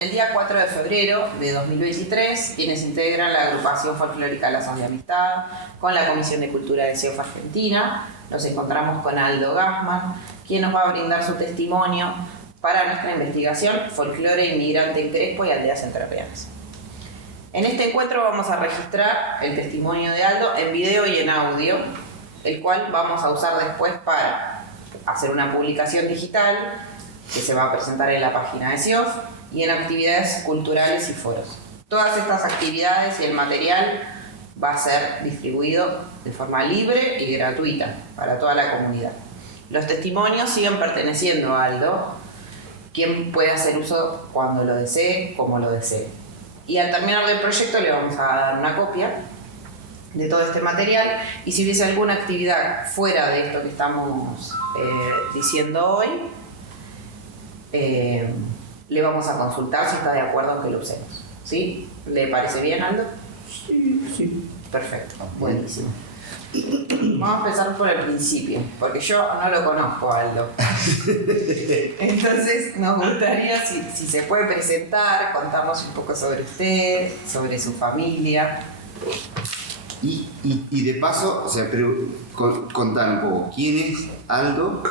El día 4 de febrero de 2023, quienes integran la agrupación folclórica Lazos de Amistad con la Comisión de Cultura de CEOF Argentina, nos encontramos con Aldo Gassman, quien nos va a brindar su testimonio para nuestra investigación Folclore Inmigrante en Crespo y Aldeas Entrerrianas. En este encuentro vamos a registrar el testimonio de Aldo en video y en audio, el cual vamos a usar después para hacer una publicación digital que se va a presentar en la página de CEOF y en actividades culturales y foros. Todas estas actividades y el material va a ser distribuido de forma libre y gratuita para toda la comunidad. Los testimonios siguen perteneciendo a Aldo, quien puede hacer uso cuando lo desee, como lo desee. Y al terminar del proyecto le vamos a dar una copia de todo este material, y si hubiese alguna actividad fuera de esto que estamos diciendo hoy, le vamos a consultar si está de acuerdo en que lo usemos. ¿Sí? ¿Le parece bien, Aldo? Sí. Perfecto, buenísimo. Vamos a empezar por el principio, porque yo no lo conozco, Aldo. Entonces nos gustaría, si se puede presentar, contarnos un poco sobre usted, sobre su familia. Y de paso, o sea, pero contar un poco quién es Aldo,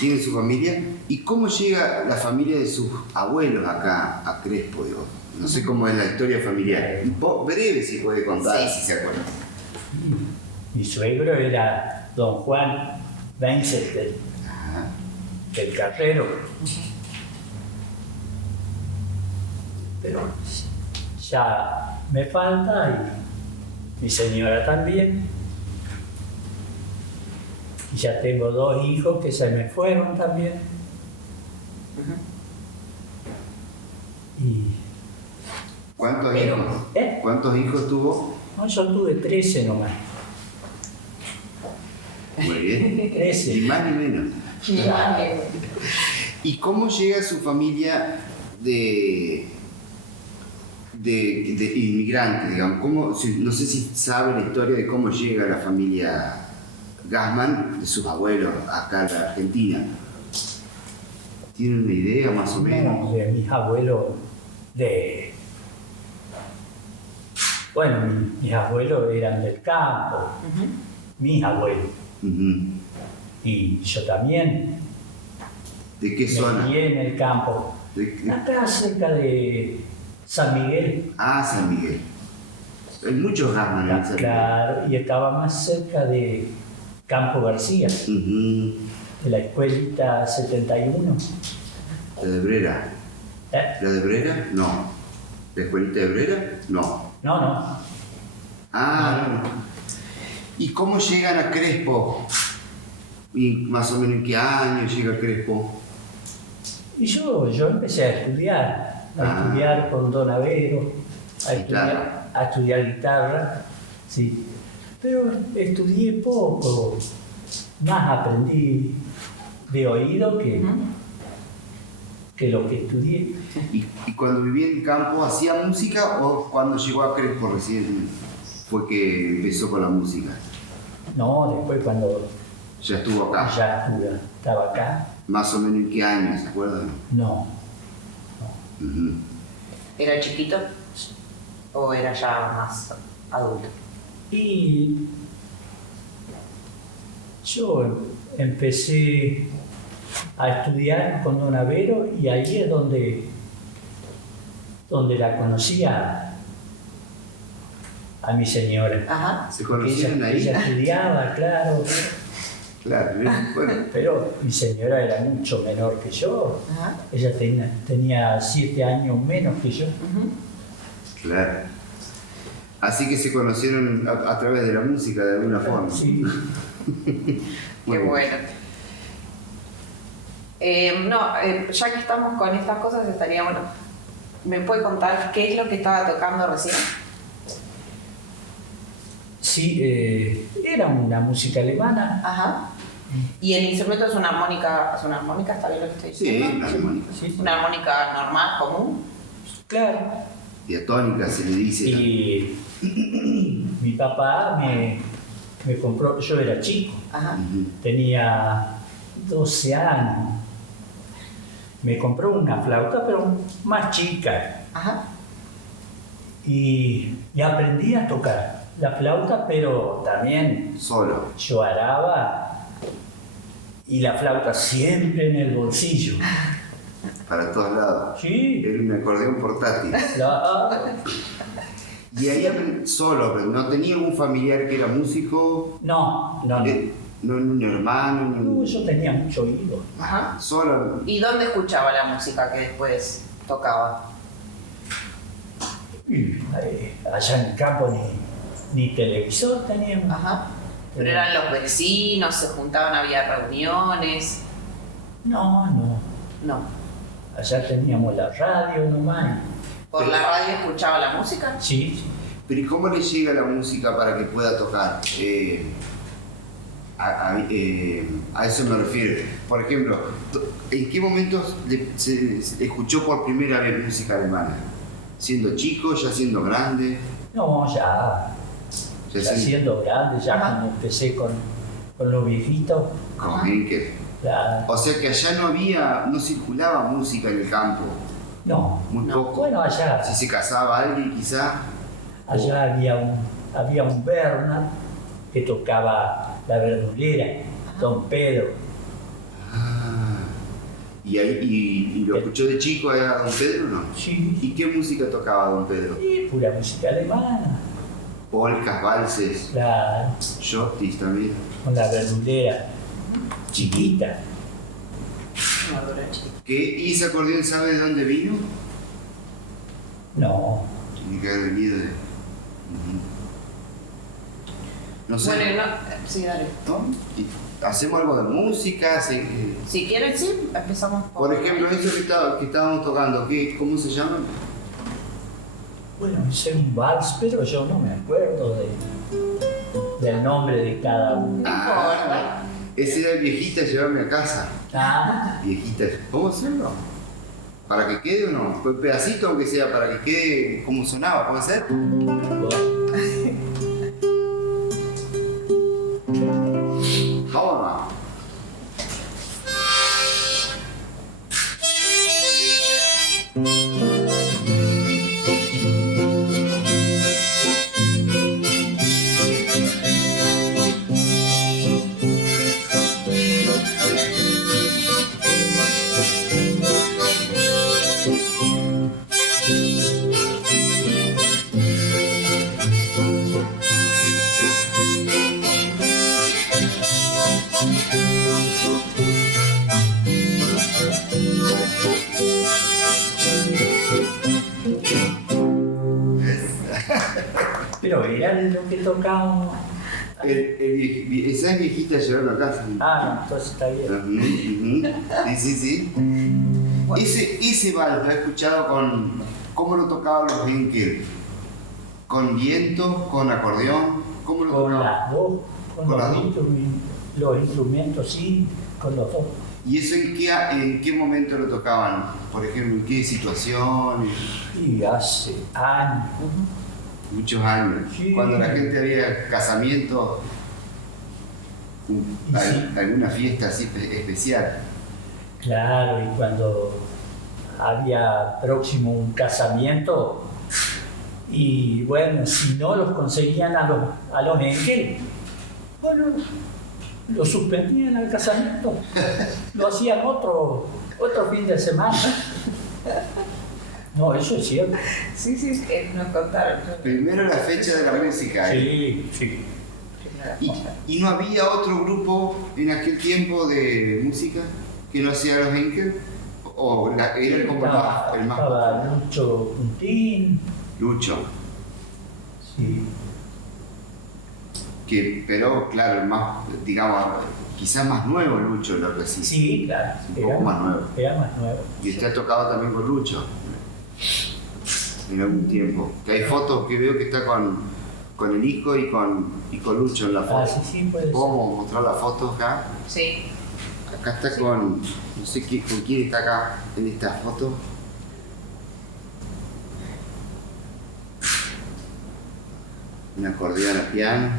quién es su familia y cómo llega la familia de sus abuelos acá a Crespo, digo. No sé cómo es la historia familiar. Breve si puede contar, Sí. si se acuerda. Mi suegro era don Juan Weinzettel, del Carrero. Pero ya me falta, y mi señora también. Y ya tengo dos hijos que se me fueron también. Y ¿Cuántos Pero, hijos? ¿eh? ¿Cuántos hijos tuvo? no, yo tuve 13 nomás. Muy bien. 13. Ni más ni menos. ¿Y cómo llega su familia de inmigrantes, digamos? No sé si sabe la historia de cómo llega la familia Gassman, de sus abuelos, acá en la Argentina. ¿Tienen una idea más o menos? No, de mis abuelos, Bueno, mis abuelos eran del campo, mis abuelos. Y yo también ¿De qué me zona? crié en el campo. Acá cerca de San Miguel. San Miguel. Hay muchos Gassman en San Miguel. Claro, y estaba más cerca de Campo García, de la escuelita 71. ¿La de Brera? ¿La de Brera? No. ¿La escuelita de Brera? No. No. No. ¿Y cómo llegan a Crespo? ¿Y más o menos en qué año llega a Crespo? Y yo empecé a estudiar con Don Avero, a estudiar guitarra, sí. Pero estudié poco, más aprendí de oído que lo que estudié. ¿Y cuando vivía en el campo hacía música o cuando llegó a Crespo recién fue que empezó con la música? No, después cuando ¿Ya estuvo acá? ya estaba acá, ¿Más o menos en qué año, se acuerdan? no. ¿Era chiquito o era ya más adulto? Y yo empecé a estudiar con Don Avero y ahí es donde la conocía a mi señora. Ajá. ¿Se Porque conocieron ahí? ella estudiaba, claro, Claro, bueno. pero mi señora era mucho menor que yo. Ajá. Ella tenía 7 años menos que yo. Claro. Así que se conocieron a través de la música de alguna forma. Sí. Qué bueno. Ya que estamos con estas cosas, estaría bueno. ¿Me puede contar qué es lo que estaba tocando recién? Sí, era una música alemana. Ajá. ¿Y el instrumento es una armónica? ¿Es una armónica? ¿Está bien lo que estoy Sí, diciendo? armónica. Sí. ¿Una armónica normal, común? Claro. Diatónica se le dice. Y mi papá me compró, yo era chico, Ajá. tenía 12 años, me compró una flauta, pero más chica. Ajá. Y aprendí a tocar la flauta, pero también Solo. yo araba y la flauta siempre en el bolsillo. Para todos lados. Sí, Era un acordeón portátil. claro. Y ahí solo, pero no tenía un familiar que era músico. No. No un hermano, ni un... Yo tenía mucho oído. Ajá. Solo. ¿Y dónde escuchaba la música que después tocaba? Y, allá en el campo ni televisor teníamos. Ajá. Pero eran los vecinos, se juntaban, había reuniones. No. No. Allá teníamos la radio nomás. ¿Por la radio escuchaba la música? Sí. Pero ¿y cómo le llega la música para que pueda tocar? A eso me refiero. Por ejemplo, ¿en qué momentos se escuchó por primera vez música alemana? ¿Siendo chico, ya siendo grande? No, ya siendo grande, ya Ajá. cuando empecé con los viejitos. Con Henkel. Ya, O sea que allá no circulaba música en el campo. no. Muy No. poco. Bueno, allá Si se casaba alguien, quizá. había un Bernard que tocaba la verdulera, Don Pedro. Ah. ¿Y lo escuchó de chico a don Pedro o no? Sí, ¿Y qué música tocaba don Pedro? y pura música alemana. Polcas, valses, Claro, shottis también. con la verdulera chiquita. No, no era chiquita. ¿Y ese acordeón sabe de dónde vino? No, Tiene que haber venido de... Ujú. No sé. Bueno, y no, sí, dale. ¿No? ¿Y ¿hacemos algo de música? Si quieren, sí, empezamos Por ejemplo, eso que estábamos tocando, ¿cómo se llama? bueno, hice un vals, pero yo no me acuerdo del nombre de cada uno. Ah, ese era Viejita, llévame a casa. Ah, Viejita, ¿cómo hacerlo? ¿Para que quede o no? Un pedacito aunque sea, para que quede como sonaba, ¿puede ser? bueno. Vamos, mamá. Pero era de lo que tocábamos. Esa es Viejita, llévame a casa. Ah, entonces está bien. Ujú, ujú. Sí. Ese vals lo he escuchado ¿cómo lo tocaban los Henkel? ¿Con viento? ¿Con acordeón? ¿Cómo lo Con tocaban? las dos, con Con las los dos. los instrumentos, sí, con los dos. ¿Y eso en qué momento lo tocaban? Por ejemplo, ¿en qué situaciones? Y hace años. Muchos años. Sí. Cuando la gente había casamiento, Y sí. alguna fiesta así especial. Claro, y cuando había próximo un casamiento, y bueno, si no los conseguían a los Henkel, bueno, lo suspendían al casamiento, lo hacían otro fin de semana. No, eso es cierto. Sí, nos contaron. Primero la fecha de la música. ¿eh? Sí. ¿Y no había otro grupo en aquel tiempo de música que no hacía los Henkel? ¿O era como el más Estaba Lucho Puntín, Lucho? sí. Pero claro, el más, digamos, quizás más nuevo Lucho lo que sí. Sí, claro. Un poco más nuevo. Era más nuevo. Y usted ha tocado también con Lucho en algún tiempo. Que hay fotos que veo que está con el hijo y con Lucho en la foto. Ah, sí, puede ser. ¿Podemos mostrar la foto acá? Sí. Acá está con, no sé con quién está acá en esta foto. Un acordeón a piano.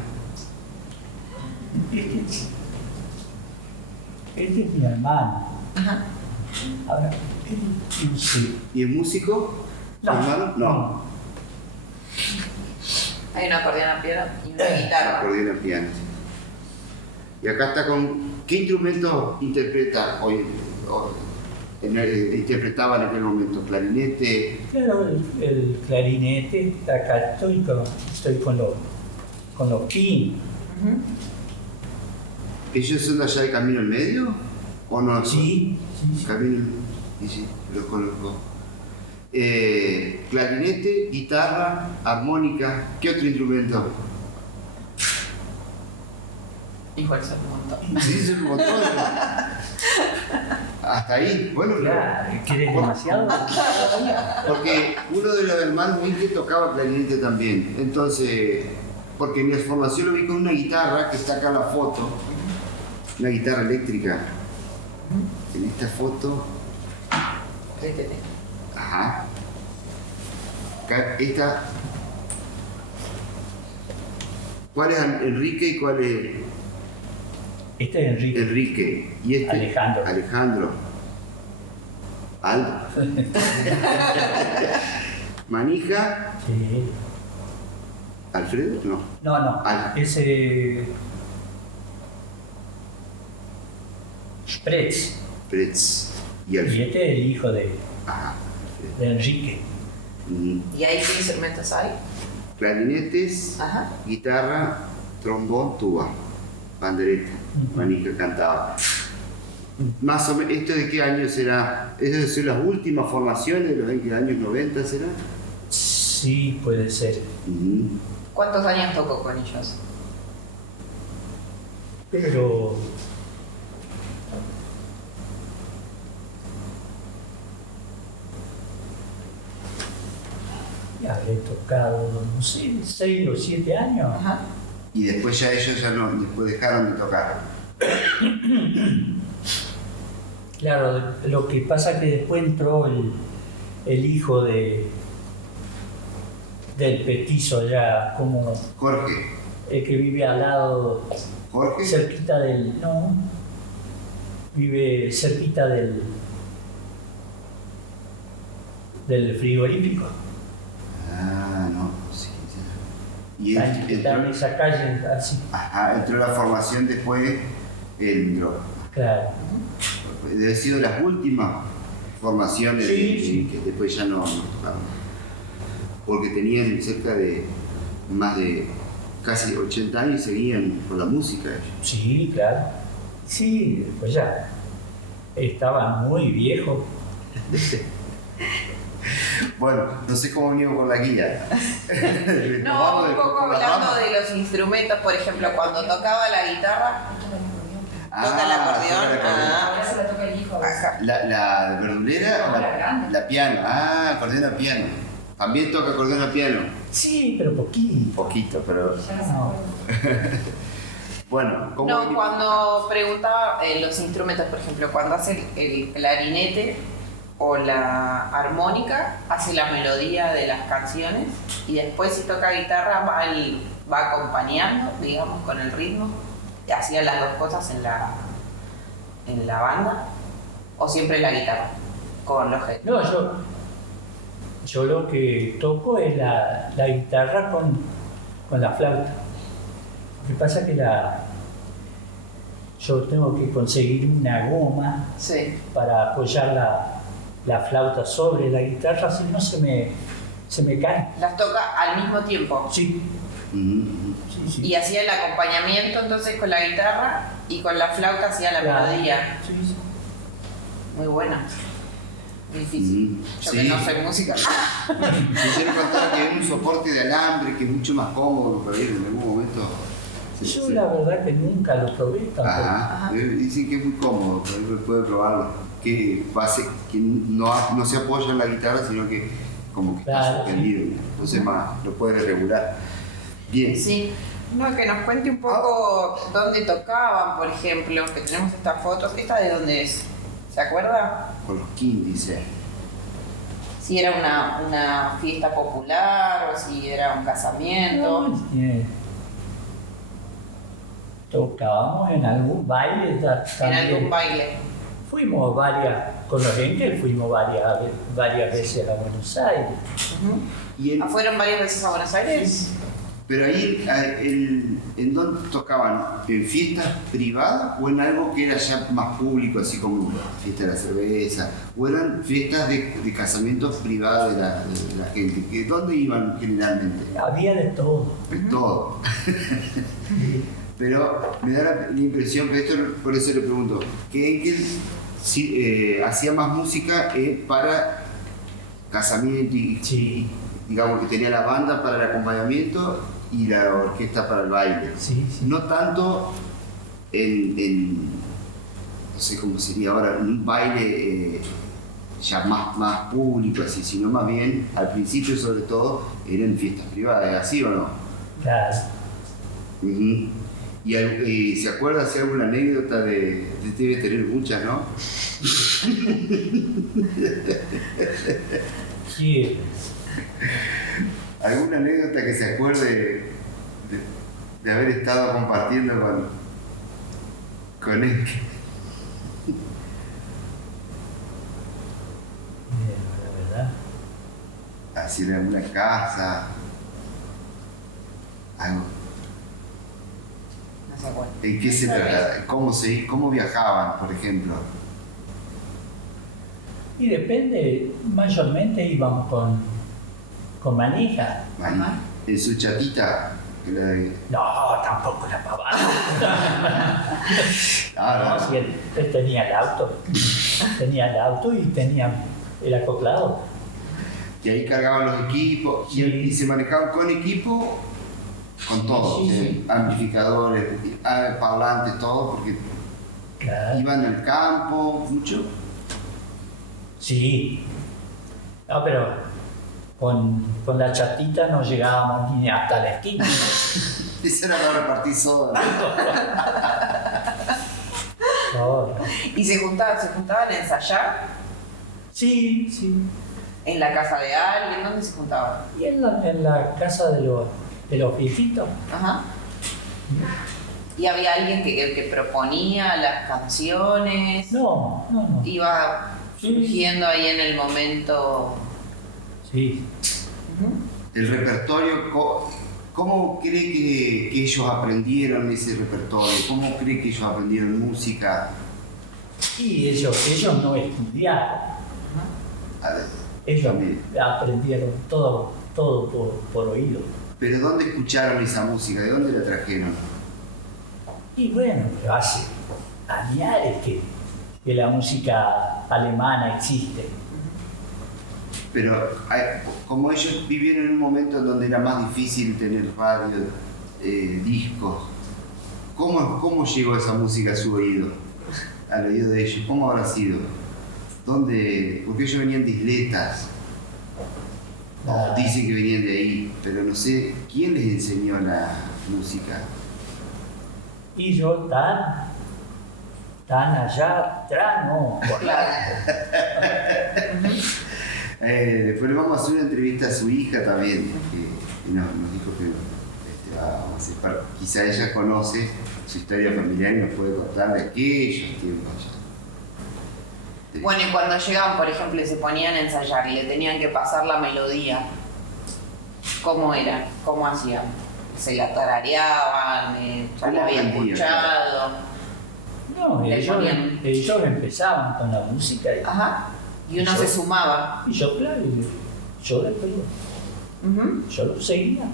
Este es mi hermano. Ajá. Ahora, sí. ¿Y es músico? No, ¿Hermano? No. Hay un acordeón a piano y una guitarra. Acordeón a piano. Y acá está con... ¿Qué instrumento interpreta hoy? Interpretaba en aquel momento, clarinete. Claro, el clarinete, acá estoy con los pin. ¿Ellos son de allá de Camino al Medio? ¿O no? Sí, sí. Camino, sí, los conozco. Clarinete, guitarra, armónica, ¿qué otro instrumento? Igual son un montón. Sí, son un montón. Hasta ahí, bueno, Claro, ¿quieres demasiado? porque uno de los hermanos Winkle tocaba clarinete también. Entonces, porque en mi formación lo vi con una guitarra que está acá en la foto, una guitarra eléctrica. En esta foto, Repite. ajá. Acá, esta. ¿Cuál es Enrique y cuál es Este es Enrique. Enrique? Y este Alejandro. Alejandro. Aldo. Manija. Sí. ¿Alfredo? No. No, Ah. ese... Spretz. Pretz. Y Y Alfredo. este es el hijo Ajá. de Enrique. Mm. ¿Y ahí qué instrumentos hay? Clarinetes, Ajá. guitarra, trombón, tuba, pandereta, manija cantaba. Más o menos, ¿esto de qué año será? ¿Esas son las últimas formaciones de los años 90 será? Sí, puede ser. Ujú. ¿Cuántos años tocó con ellos? Pero... ya habré tocado, no sé, 6 o 7 años. Ajá. Y después ya ellos ya no, después dejaron de tocar. Claro, lo que pasa es que después entró el hijo del petizo allá, como Jorge. el que vive al lado, Jorge. cerquita del... No, vive cerquita del frigorífico. Ah, no, sí. Sí. Y Está en esa calle, así. ajá, entró la formación después, entró. Claro. Debe haber sido las últimas formaciones Sí. que después ya no tocaron. Porque tenían cerca de más de casi 80 años y seguían con la música ellos. Sí, claro. Sí, pues ya. Estaban muy viejos. Bueno, no sé cómo venimos con la guía. No, un poco por la hablando rama. de los instrumentos, por ejemplo, cuando tocaba la guitarra, toca el acordeón. toca el acordeón. Ah, se la toca el hijo. ajá. La verdulera, No, la grande. la piano. Ah, acordeón a piano. También toca acordeón a piano. Sí, pero poquito. Poquito, pero Ya no se No. acuerda. bueno. ¿Cómo No, venimos? cuando preguntaba los instrumentos, por ejemplo, cuando hace el clarinete o la armónica, hace la melodía de las canciones y después si toca guitarra va acompañando, digamos, con el ritmo. Y hacía las dos cosas en la banda o siempre la guitarra con los gestos. No, yo lo que toco es la guitarra con la flauta. Lo que pasa es que yo tengo que conseguir una goma Sí. para apoyar la flauta sobre la guitarra, si no se me cae. Las toca al mismo tiempo. Sí, Mm, sí, sí. Y hacía el acompañamiento entonces con la guitarra y con la flauta hacía la Claro. melodía. Sí, sí. Muy buena. Difícil. Yo que sí. no sé música. Si yo le contara que hay un soporte de alambre que es mucho más cómodo para ir en algún momento. Yo la verdad que nunca lo probé tampoco. Ajá. Ajá. Dicen que es muy cómodo, pero uno puede probarlo. Que no se apoya en la guitarra, sino que como que está Claro, suspendido. Entonces más lo puede regular. Bien. Sí. No, que nos cuente un poco dónde tocaban, por ejemplo, que tenemos estas fotos. ¿Esta de dónde es? ¿Se acuerda? Con los King dice. Si era una fiesta popular o si era un casamiento. No, tocábamos en algún baile En también. algún baile. Fuimos con los Enkel fuimos varias veces a Buenos Aires. Y ¿Fueron varias veces a Buenos Aires? pero ahí, ¿en dónde tocaban? ¿En fiestas privadas o en algo que era ya más público, así como fiesta de la cerveza? ¿O eran fiestas de casamientos privados de la gente? ¿Dónde iban generalmente? Había de todo. De todo. Pero me da la impresión, que esto por eso le pregunto, que Enkel hacía más música para casamiento y Sí. digamos que tenía la banda para el acompañamiento y la orquesta para el baile. Sí, sí. No tanto no sé cómo sería ahora, un baile ya más público así, sino más bien al principio sobre todo eran fiestas privadas, ¿así o no? Claro. Ujú. ¿Y se acuerda si alguna anécdota debe tener muchas, ¿no? Sí. ¿Alguna anécdota que se acuerde de haber estado compartiendo con él? La verdad. Así en alguna casa, algo. No se acuerda. ¿En qué se trata? ¿Cómo viajaban, por ejemplo? Y depende, mayormente íbamos con manija. Ajá. En su chatita, que era de... No, tampoco la pavada. Ah, No, si él tenía el auto y tenía el acoplado. Y ahí cargaban los equipos, Sí. y se manejaban con equipo, con todo, Sí, sí. amplificadores, parlantes, todo, porque Claro. iban al campo, mucho. Sí. No, pero con la chatita no llegábamos ni hasta la esquina. Esa era para repartir soda. No, no. ¿Y se juntaban a ensayar? Sí, sí. ¿En la casa de alguien? ¿Dónde se juntaban? Y en la casa de los viejitos. Ajá. ¿Y había alguien que proponía las canciones? No. ¿Iba surgiendo ahí en el momento? Sí. Ujú. El repertorio, ¿cómo cree que ellos aprendieron ese repertorio? ¿Cómo cree que ellos aprendieron música? Y ellos no estudiaron. A ver, Ellos también. aprendieron todo por oído. ¿Pero dónde escucharon esa música? ¿De dónde la trajeron? Y bueno, pero hace años que la música alemana existe. Pero como ellos vivieron en un momento en donde era más difícil tener radio, discos, ¿cómo llegó esa música a su oído? Al oído de ellos, ¿cómo habrá sido? ¿Dónde? Porque ellos venían de isletas. Ah. Dicen que venían de ahí, pero no sé quién les enseñó la música. Y yo tan allá atrás, no. Claro. Después le vamos a hacer una entrevista a su hija también, que nos dijo que vamos a hacer quizá ella conoce su historia familiar y nos puede contar de aquellos tiempos ya. Bueno, y cuando llegaban, por ejemplo, y se ponían a ensayar y le tenían que pasar la melodía, ¿cómo era? ¿Cómo hacían? ¿Se la tarareaban? ¿Ya ¿Cómo la habían aprendían? escuchado? No, Le ellos ponían- empezaban con la música Ajá. Y uno Yo- se sumaba. y yo, claro, yo después Ujú. yo lo seguía.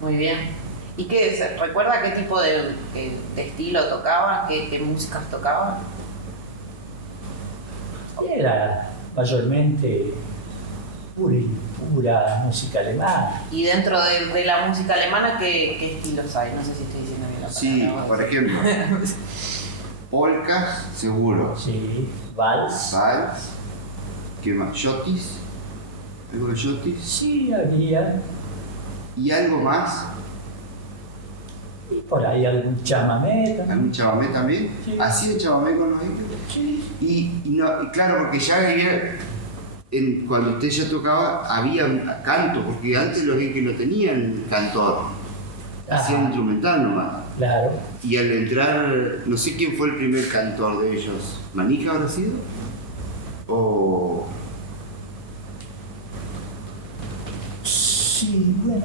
Muy bien. ¿Y recuerda qué tipo de estilo tocaban? ¿Qué músicas tocaban? Era mayormente pura música alemana. Y dentro de la música alemana, ¿qué estilos hay? No sé si estoy diciendo bien la Sí, palabra. por ejemplo, polka, seguro. Sí, vals. Vals, ¿qué más? Shotis, algo de shotis. Sí, había. Y algo más, Y por ahí algún chamamé también. algún chamamé también. Sí. ¿Hacía chamamé con los índios? Sí. Y claro, porque ya había, cuando usted ya tocaba, había canto, porque antes los que no tenían cantor, hacían instrumental nomás. Claro. Y al entrar, no sé quién fue el primer cantor de ellos, ¿Manija habrá sido? ¿O...? Sí, bueno.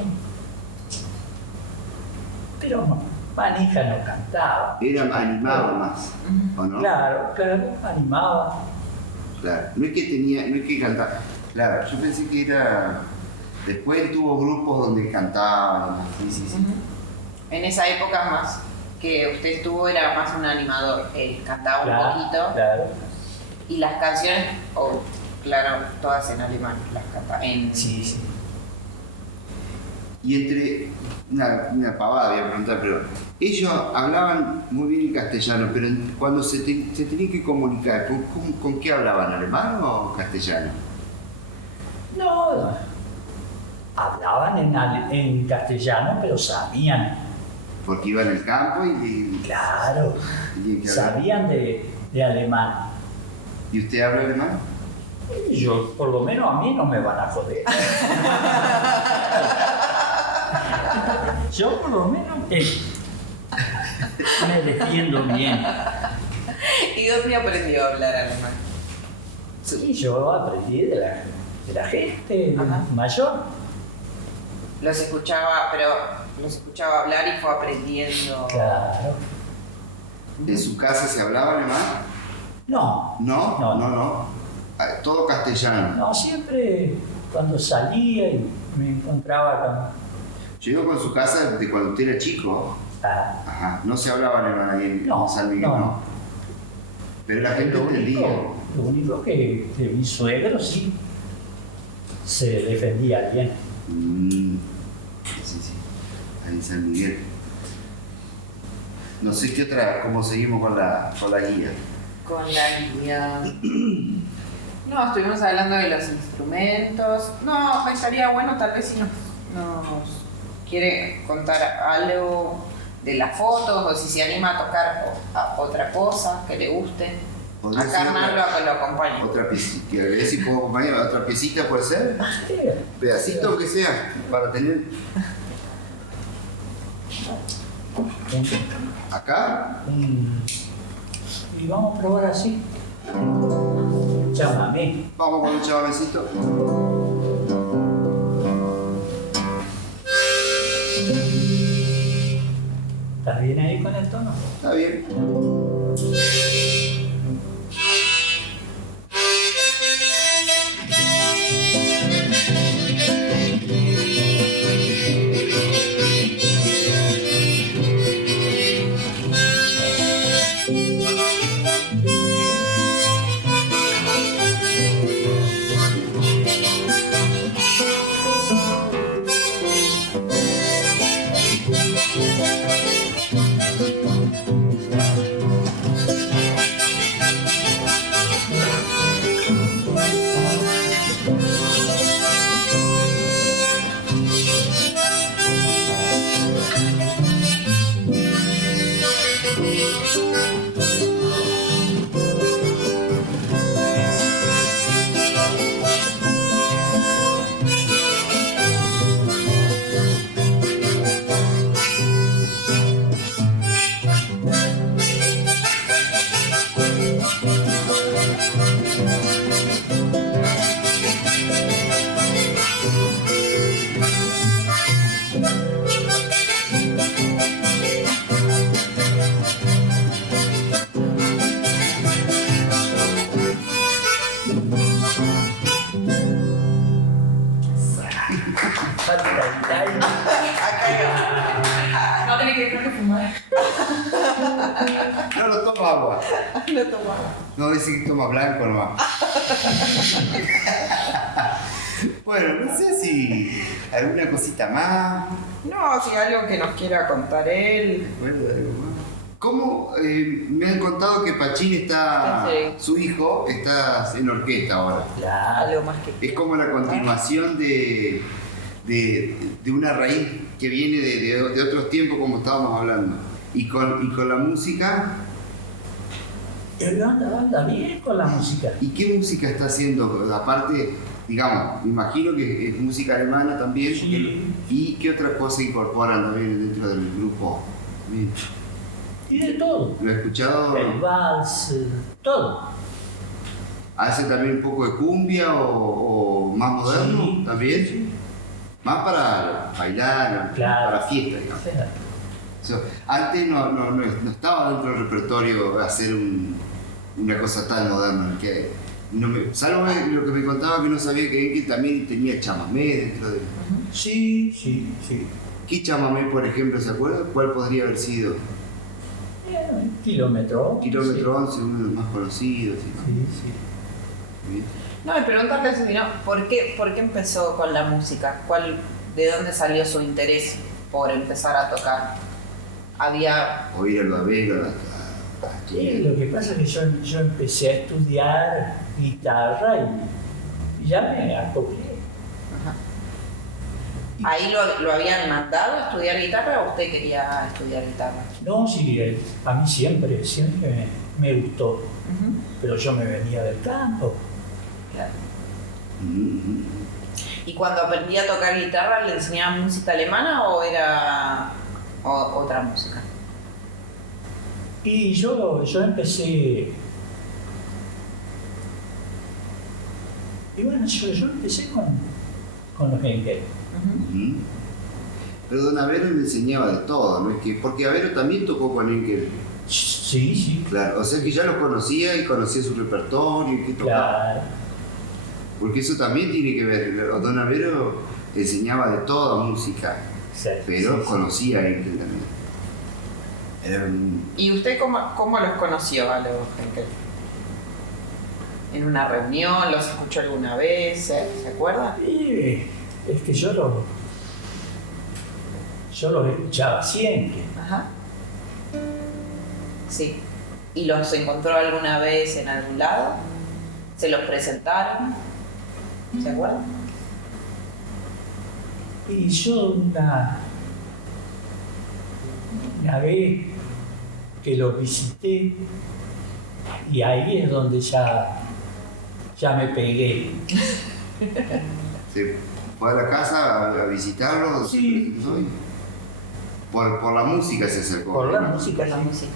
Pero no, Manija no cantaba. Era animado más, ¿o no? Claro, animaba. Claro, no es que cantaba. Claro, yo pensé que era... Después tuvo grupos donde cantaban. Sí. En esa época más que usted estuvo era más un animador. Él cantaba un poquito. Claro. Y las canciones, claro, todas en alemán, las cantaba. Sí. Y entre... Una pavada voy a preguntar, pero... Ellos hablaban muy bien en castellano, pero cuando se tenían que comunicar, ¿con qué hablaban? ¿Alemán o castellano? No, hablaban en castellano, pero sabían. Porque iban al campo y Claro, y que hablar. sabían de alemán. ¿Y usted habla alemán? Y yo, por lo menos a mí no me van a joder. Yo por lo menos me defiendo bien. ¿Y dónde aprendió a hablar alemán? Sí, yo aprendí de la gente Ajá. mayor. Los escuchaba hablar y fue aprendiendo. Claro. ¿En su casa se hablaba alemán? No. No. Todo castellano. No, siempre cuando salía y me encontraba con... Yo digo con su casa de cuando usted era chico. Ah, Ajá. No se hablaba alemán ahí en No, San Miguel, no. ¿no? Pero la gente entendía. Lo único que mi suegro sí se defendía bien. Sí. Ahí en San Miguel. No sé qué otra, cómo seguimos con la guía. Con la guía. No, estuvimos hablando de los instrumentos. No, estaría bueno tal vez si nos quiere contar algo de las fotos o si se anima a tocar otra cosa que le guste. ¿Podría A ser Carnal que lo acompañe. otra piecita? A ver si puedo acompañar. ¿Otra piecita puede ser? Pedacito que sea, para tener... ¿Acá? Y vamos a probar así. Chamamé. Vamos con un chamamecito. ¿Estás bien ahí con el tono? Está bien. No tenés que fumar. No lo toma agua. No toma. No dice que toma blanco nomás. Bueno, no sé si alguna cosita más. No, si algo que nos quiera contar él. Bueno, algo más. ¿Cómo me han contado que Pachín está, Sí. su hijo, está en orquesta ahora? Claro. Algo más que. Es como la continuación de una raíz que viene de otros tiempos, como estábamos hablando. Y con la música, Él anda bien con la música. ¿y qué música está haciendo? Aparte, digamos, me imagino que es música alemana también. Sí. ¿Y qué otra cosa incorporan también dentro del grupo? Bien. Y de todo. Lo he escuchado. El vals, todo. ¿Hace también un poco de cumbia o más moderno Sí, también? sí. Más para bailar, Claro. para fiesta, digamos. O sea, Antes no estaba dentro del repertorio hacer una cosa tan moderna. Que salvo lo que me contaba que no sabía que también tenía chamamé dentro de... sí, sí, sí. ¿Qué chamamé, por ejemplo, se acuerda? ¿Cuál podría haber sido? Kilómetro. Kilómetro 11, uno de los más conocidos. ¿Sí? Sí, sí. Bien. No, me preguntarte si no, ¿por qué empezó con la música? ¿De dónde salió su interés por empezar a tocar? Había... O ir a Alba Vega a Sí, estudiar. lo que pasa es que yo empecé a estudiar guitarra y ya me acoplé. ¿Ahí lo habían mandado a estudiar guitarra o usted quería estudiar guitarra? No, sí, a mí siempre me gustó, pero yo me venía del campo. Claro. Mm. ¿Y cuando aprendí a tocar guitarra le enseñaban música alemana o era otra música? Y yo empecé. Y bueno, yo empecé con los Henkel. Mm. Pero Don Avero le enseñaba de todo, ¿no? Porque Avero también tocó con Enkel. Sí, sí, Claro, o sea que ya lo conocía y conocía su repertorio y qué tocaba. claro. Porque eso también tiene que ver. Don Avero enseñaba de toda música, Sí, pero sí, sí. conocía a Enkel también. Era ¿Y usted cómo los conoció a los Henkel? ¿En una reunión? ¿Los escuchó alguna vez? ¿Se acuerda? Y es que yo los escuchaba siempre. Ajá. Sí. ¿Y los encontró alguna vez en algún lado? ¿Se los presentaron? ¿Se acuerda? Y yo una vez que los visité, y ahí es donde ya me pegué. se fue a la casa a visitarlo. Sí. ¿No? Por la música se acercó. Por la música, La sí. música.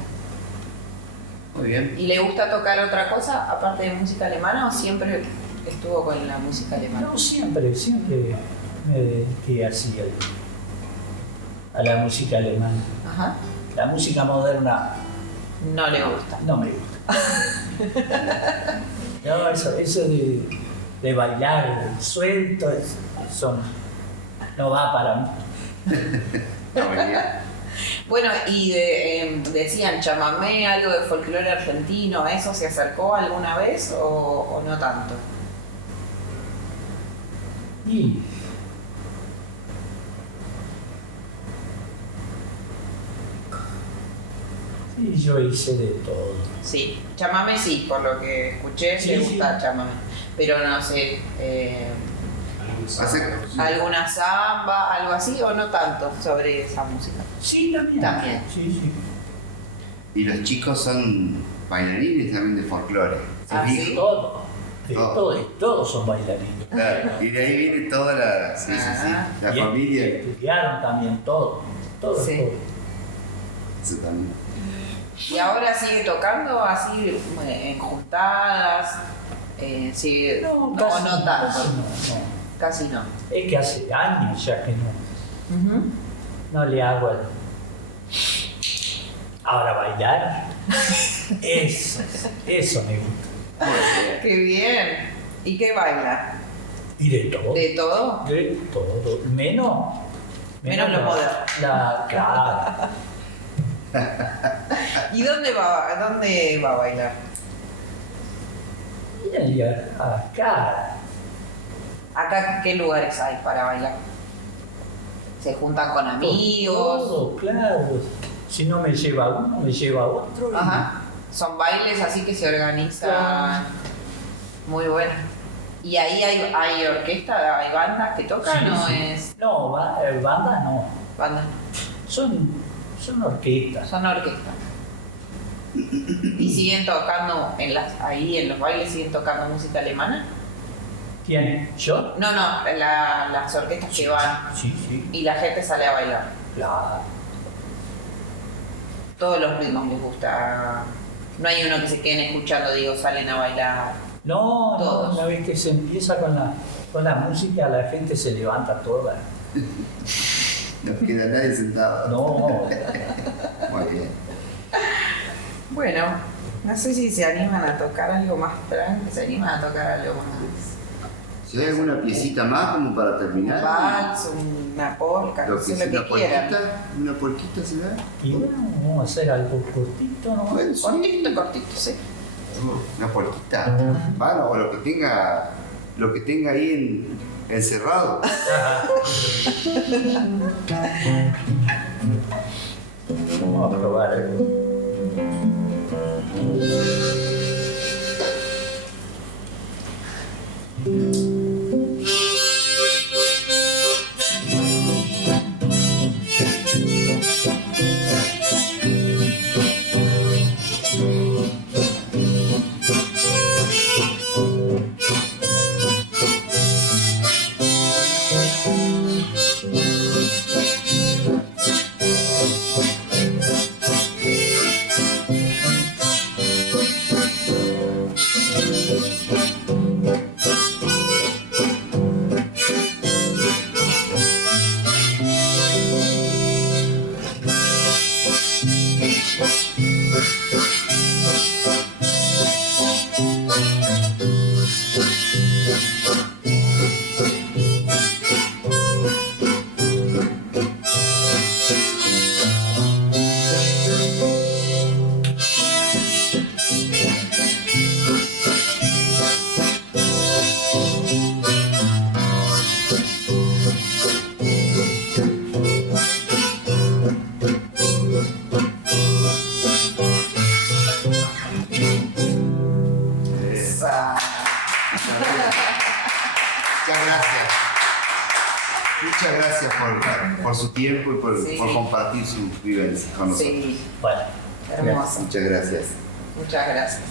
Muy bien. ¿Y le gusta tocar otra cosa aparte de música alemana o siempre estuvo con la música alemana? No, siempre me dediqué así a la música alemana. Ajá. La música moderna No le gusta. no me gusta. No, eso de bailar suelto, eso no va para mí. No, bien. Bueno, y decían chamamé, algo de folclore argentino, ¿a eso se acercó alguna vez o no tanto? Y sí, yo hice de todo. Sí, chamamé sí, por lo que escuché, Sí, le sí. gusta chamamé. Pero no sé, Hace- ¿alguna samba, algo así o no tanto sobre esa música? Sí, también. También. Sí, sí. Y los chicos son bailarines también de folclore. Ah, ¿Sí? ¿sí? Todo. De Todo. todo, y todos son bailarines. Claro, y de ahí viene toda la, sí, Ajá. la Y familia. estudiaron también todo. Todo, Sí. todo. Eso también. ¿Y ahora sigue tocando así en juntadas? Sigue, no, casi no tanto, casi no. casi no. Es que hace años ya que no le hago el... Ahora bailar, eso me gusta. ¡Qué bien! ¿Y qué baila? Y de todo. ¿De todo? De todo. Menos Menos lo moderno. Claro. ¿Y dónde va a bailar? Y acá. ¿Acá qué lugares hay para bailar? ¿Se juntan con amigos? Todo, claro. Si no me lleva uno, me lleva otro. y- Ajá. Son bailes así que se organizan. Claro. Muy bueno. ¿Y ahí hay orquesta, hay bandas que tocan Sí, o sí. es No, banda no. banda? Son orquestas. Son orquestas. ¿Y siguen tocando ahí en los bailes siguen tocando música alemana? ¿Quién? ¿Yo? No, las orquestas que van Sí, sí. y la gente sale a bailar. Claro. todos los ritmos les gusta. No hay uno que se queden escuchando, digo, salen a bailar. No, Todos. una vez que se empieza con la música, la gente se levanta toda. No queda nadie sentado. No, Muy bien. Bueno, no sé si se animan a tocar algo más tranquilo, se animan a tocar algo más. Si hay alguna piecita más como para Un terminar. vals, una polka, no sé lo que quieran. Una polquita se da. y bueno, vamos a hacer algo cortito, ¿no? Bueno, sí. Cortito, sí. Una polquita. Bueno, o lo que tenga ahí encerrado. Vamos a probar algo. Esa. Muchas gracias. Muchas gracias por su tiempo y Sí. por compartir su vivencia con nosotros. Sí, Bueno, hermoso. Muchas gracias. Muchas gracias.